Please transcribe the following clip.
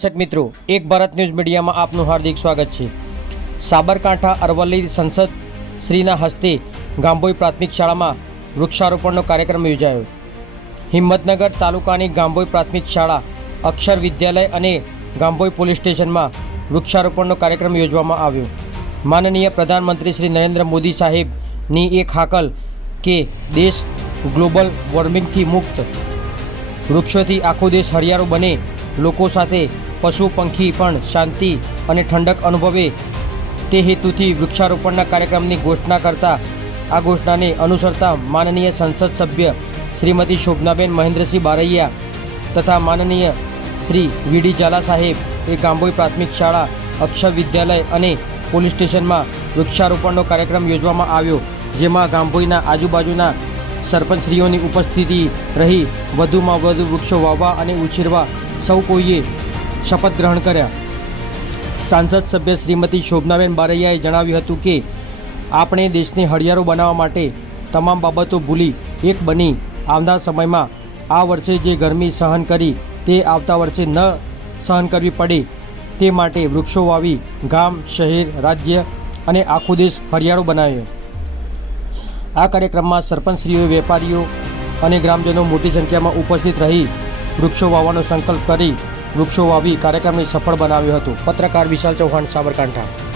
દર્શક મિત્રો, એક ભારત ન્યૂઝ મીડિયામાં આપનું હાર્દિક સ્વાગત છે. સાબરકાંઠા અરવલ્લી સંસદ શ્રીના હસ્તે ગાંભોઈ પ્રાથમિક શાળામાં વૃક્ષારોપણનો કાર્યક્રમ યોજાયો. હિંમતનગર તાલુકાની ગાંભોઈ પ્રાથમિક શાળા અક્ષર વિદ્યાલય અને ગાંભોઈ પોલીસ સ્ટેશનમાં વૃક્ષારોપણનો કાર્યક્રમ યોજવામાં આવ્યો. માનનીય પ્રધાનમંત્રી શ્રી નરેન્દ્ર મોદી સાહેબની એક હાકલ કે દેશ ગ્લોબલ વોર્મિંગથી મુક્ત. વૃક્ષોથી આખો દેશ હરિયાળો બને, લોકો સાથે પશુ, પંખી પણ શાંતિ અને ઠંડક અનુભવે. તે હેતુથી વૃક્ષારોપણના કાર્યક્રમની ઘોષણા કરતા, આ ઘોષણાને અનુસરતા માનનીય સંસદ સભ્ય શ્રીમતી શોભનાબેન મહેન્દ્રસિંહ બારૈયા તથા માનનીય શ્રી વીડી ઝાલા સાહેબ, એ ગાંભોઈ પ્રાથમિક શાળા, અક્ષર વિદ્યાલય અને પોલીસ સ્ટેશનમાં વૃક્ષારોપણનો કાર્યક્રમ યોજવામાં આવ્યો, જેમાં ગાંભોઈના આજુબાજુના સરપંચશ્રીઓની ઉપસ્થિતિ રહી. વધુમાં વધુ વૃક્ષો વાવવા અને ઉછેરવા સૌ કોઈએ શપથ ગ્રહણ કર્યા. સાંસદ સભ્ય શ્રીમતી શોભનાબેન બારૈયાએ જણાવ્યું હતું કે, આપણે દેશને હળિયારો બનાવવા માટે તમામ બાબતો ભૂલી એક બની આવનાર સમયમાં આ વર્ષે જે ગરમી સહન કરી તે આવતા વર્ષે ન સહન કરવી પડે તે માટે વૃક્ષો વાવી, ગામ, શહેર, રાજ્ય અને આખો દેશ હરિયાળો બનાવ્યો. આ કાર્યક્રમમાં સરપંચશ્રીઓ, વેપારીઓ અને ગ્રામજનો મોટી સંખ્યામાં ઉપસ્થિત રહી વૃક્ષો વાવવાનો સંકલ્પ કરી વૃક્ષો વાવી કાર્યક્રમને સફળ બનાવ્યો હતો. પત્રકાર વિશાલ ચૌહાણ સાબરકાંઠા.